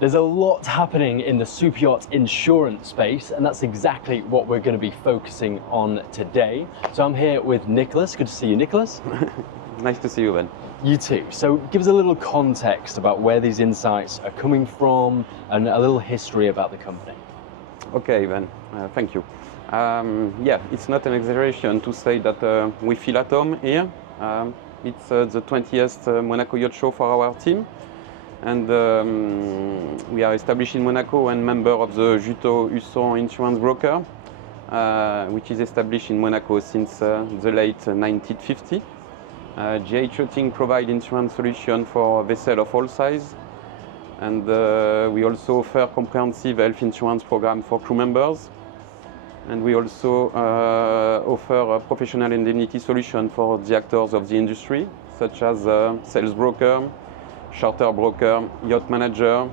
There's a lot happening in the superyacht insurance space, and that's exactly what we're going to be focusing on today. So I'm here with Nicolas. Good to see you, Nicolas. Nice to see you, Ben. You too. So give us a little context about where these insights are coming from and a little history about the company. Okay, Ben. Thank you. Yeah, it's not an exaggeration to say that we feel at home here. It's the 20th Monaco Yacht Show for our team. And we are established in Monaco and member of the Jutheau Husson insurance broker, which is established in Monaco since the late 1950. GH Yachting provide insurance solution for vessels of all size. And we also offer comprehensive health insurance program for crew members. And we also offer a professional indemnity solution for the actors of the industry, such as sales broker, charter broker, yacht manager,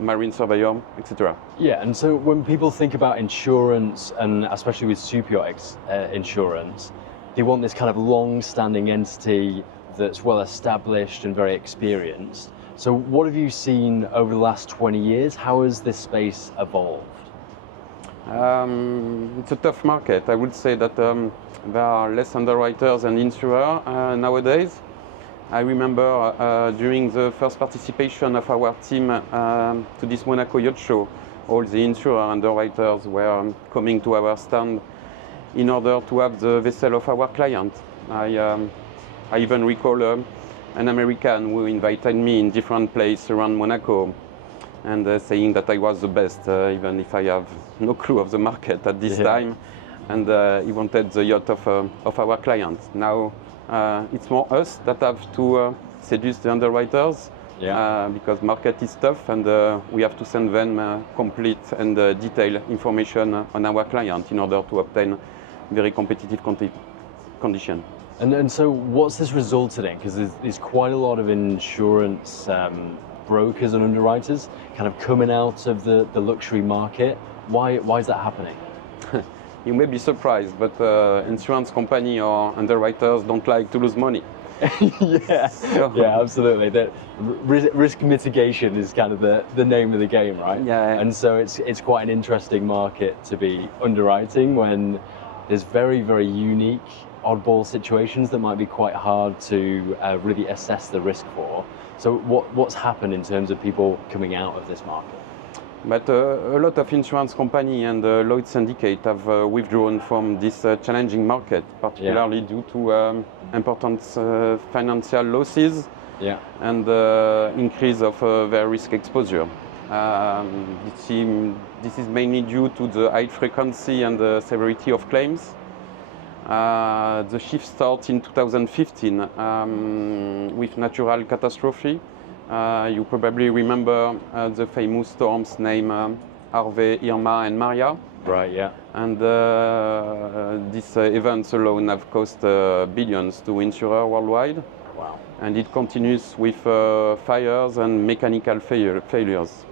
marine surveyor, etc. Yeah, and so when people think about insurance, and especially with superyacht insurance, they want this kind of long-standing entity that's well established and very experienced. So what have you seen over the last 20 years? How has this space evolved? It's a tough market. I would say that there are less underwriters and insurers nowadays. I remember during the first participation of our team to this Monaco Yacht Show, all the insurer underwriters were coming to our stand in order to have the vessel of our client. I even recall an American who invited me in different places around Monaco and saying that I was the best, even if I have no clue of the market at this time. And he wanted the yacht of our client. Now, it's more us that have to seduce the underwriters because market is tough and we have to send them complete and detailed information on our client in order to obtain very competitive condition. And so what's this resulted in? Because there's quite a lot of insurance brokers and underwriters kind of coming out of the luxury market. Why is that happening? You may be surprised, but insurance company or underwriters don't like to lose money. Yeah, absolutely. The risk mitigation is kind of the name of the game, right? Yeah. And so it's quite an interesting market to be underwriting when there's very, very unique, oddball situations that might be quite hard to really assess the risk for. So what's happened in terms of people coming out of this market? But a lot of insurance companies and Lloyd's syndicate have withdrawn from this challenging market, particularly due to important financial losses and increase of their risk exposure. This is mainly due to the high frequency and the severity of claims. The shift starts in 2015 with natural catastrophe. You probably remember the famous storms named Harvey, Irma, and Maria. Right, yeah. And these events alone have cost billions to insurers worldwide. Wow. And it continues with fires and mechanical failures.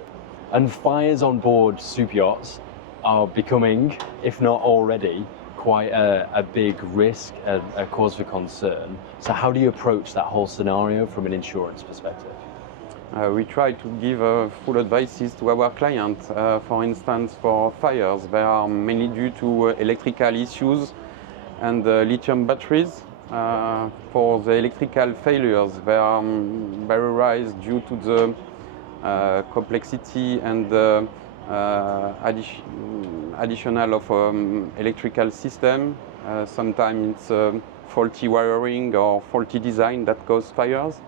And fires on board superyachts are becoming, if not already, quite a big risk, a cause for concern. So how do you approach that whole scenario from an insurance perspective? We try to give full advices to our clients. For instance, for fires, they are mainly due to electrical issues and lithium batteries. For the electrical failures, they arise due to the complexity and additional of electrical system. Sometimes it's faulty wiring or faulty design that cause fires.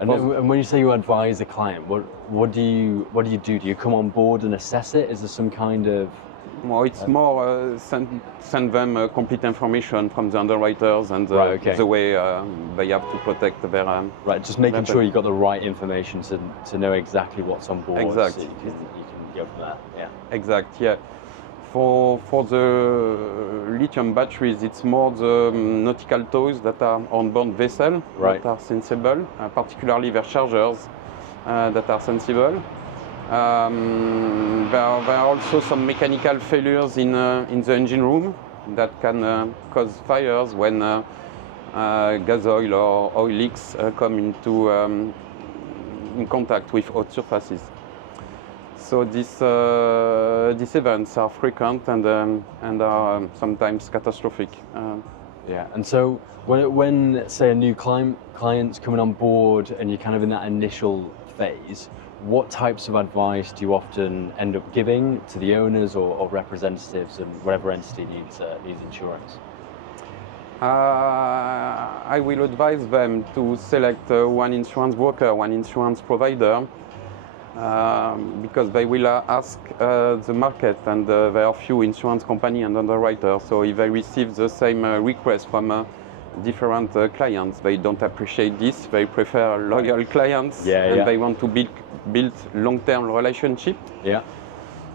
And when you say you advise a client, what do you do? Do you come on board and assess it? Is there some kind of... Well, it's more send them complete information from the underwriters and the way they have to protect their... Right, just making sure you've got the right information to know exactly what's on board. Exactly. So you can go from there, yeah. Exact, yeah. For the lithium batteries, it's more the nautical toys that are on board vessel that are sensible, particularly their chargers that are sensible. There are also some mechanical failures in the engine room that can cause fires when gas oil or oil leaks come into in contact with hot surfaces. So these events are frequent and are sometimes catastrophic. Yeah, and so when say a new client's coming on board and you're kind of in that initial phase, what types of advice do you often end up giving to the owners or representatives and whatever entity needs insurance? I will advise them to select one insurance broker, one insurance provider, because they will ask the market, and there are few insurance company and underwriters. So if they receive the same request from different clients, they don't appreciate this. They prefer loyal clients, and they want to build long-term relationship. Yeah.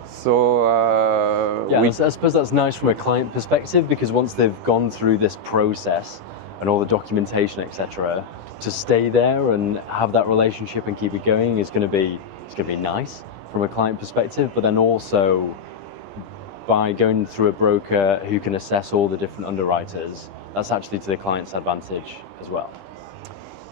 So I suppose that's nice from a client perspective, because once they've gone through this process and all the documentation, etc., to stay there and have that relationship and keep it going is going to be nice from a client perspective. But then also by going through a broker who can assess all the different underwriters, that's actually to the client's advantage as well.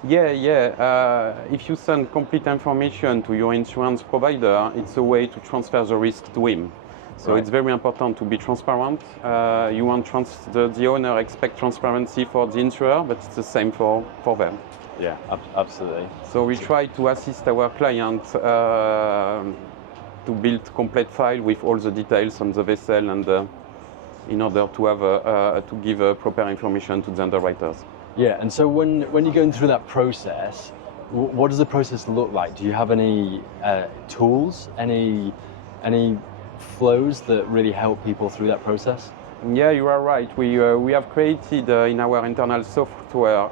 If you send complete information to your insurance provider, it's a way to transfer the risk to him. So It's very important to be transparent. You want the owner expect transparency for the insurer, but it's the same for them. Yeah, absolutely. So we try to assist our client to build complete file with all the details on the vessel, and in order to have to give proper information to the underwriters. Yeah, and so when you're going through that process, what does the process look like? Do you have any tools, any flows that really help people through that process? Yeah, you are right. We have created in our internal software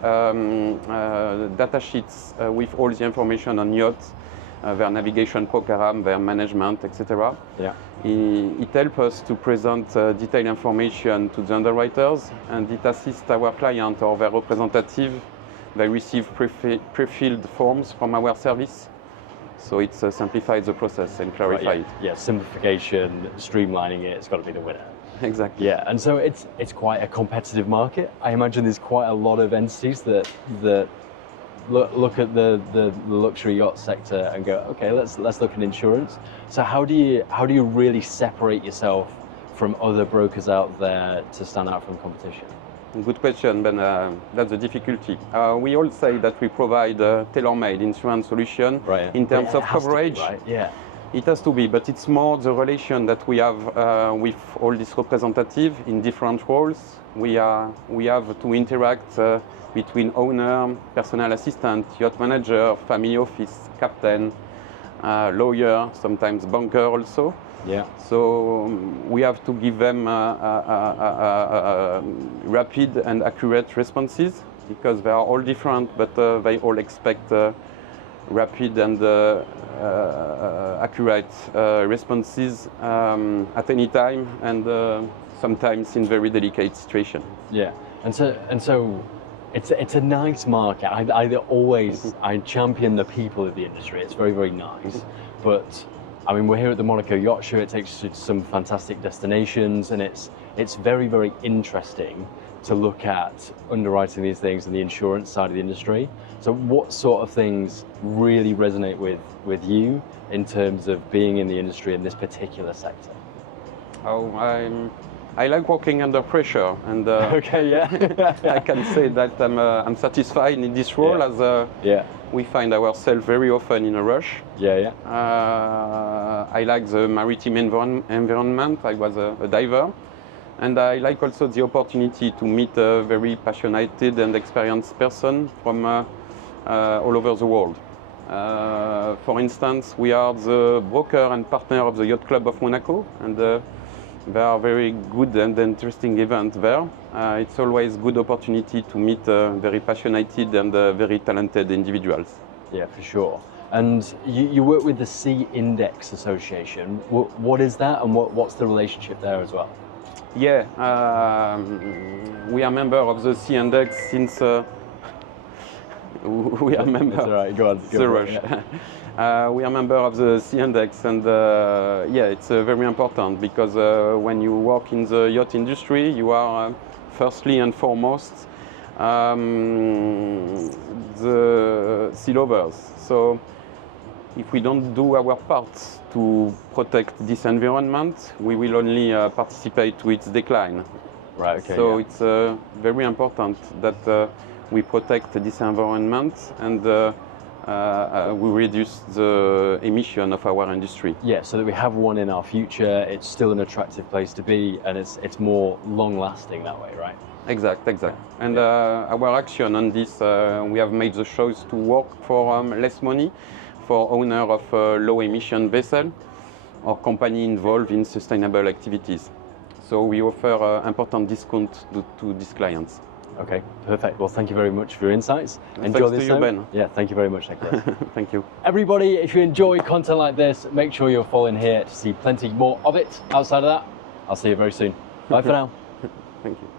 data sheets with all the information on yachts, their navigation program, their management, etc. Yeah. It helps us to present detailed information to the underwriters, and it assists our client or their representative. They receive pre-filled forms from our service. So it simplifies the process and clarifies it. Yeah, simplification, streamlining it, it's got to be the winner. Exactly. Yeah, and so it's quite a competitive market. I imagine there's quite a lot of entities that look at the luxury yacht sector and go, okay, let's look at insurance. So how do you really separate yourself from other brokers out there to stand out from competition? Good question, Ben. That's the difficulty. We all say that we provide a tailor-made insurance solution in terms of coverage. Right? Yeah. It has to be, but it's more the relation that we have with all these representatives in different roles. We have to interact between owner, personal assistant, yacht manager, family office, captain, lawyer, sometimes banker also. Yeah. So we have to give them rapid and accurate responses, because they are all different, but they all expect rapid and accurate responses at any time, and sometimes in very delicate situation. Yeah, and so it's a nice market. I champion the people of the industry. It's very, very nice, but I mean, we're here at the Monaco Yacht Show. It takes us to some fantastic destinations, and it's very, very interesting to look at underwriting these things and the insurance side of the industry. So what sort of things really resonate with you in terms of being in the industry in this particular sector? Oh, I like working under pressure, and okay, yeah. I can say that I'm satisfied in this role, as we find ourselves very often in a rush. Yeah. I like the maritime environment. I was a diver. And I like also the opportunity to meet a very passionate and experienced person from all over the world. For instance, we are the broker and partner of the Yacht Club of Monaco, and there are very good and interesting events there. It's always a good opportunity to meet very passionate and very talented individuals. Yeah, for sure. And you work with the Sea Index Association. What is that, and what's the relationship there as well? Yeah, we are member of the Sea Index since we are member. That's all right. Go on. The rush. We are member of the Sea Index, and it's very important, because when you work in the yacht industry, you are firstly and foremost the sea lovers. So if we don't do our part to protect this environment, we will only participate to its decline. Right. Okay. So yeah. it's very important that we protect this environment and we reduce the emission of our industry. Yeah, so that we have one in our future, it's still an attractive place to be, and it's more long-lasting that way, right? Exact. And our action on this, we have made the choice to work for less money for owner of low-emission vessel or company involved in sustainable activities. So we offer important discount to these clients. Okay, perfect. Well, thank you very much for your insights. Enjoy this to you, Ben. Yeah, thank you very much, Nicolas. Thank you. Everybody, if you enjoy content like this, make sure you're following here to see plenty more of it. Outside of that, I'll see you very soon. Bye for now. Thank you.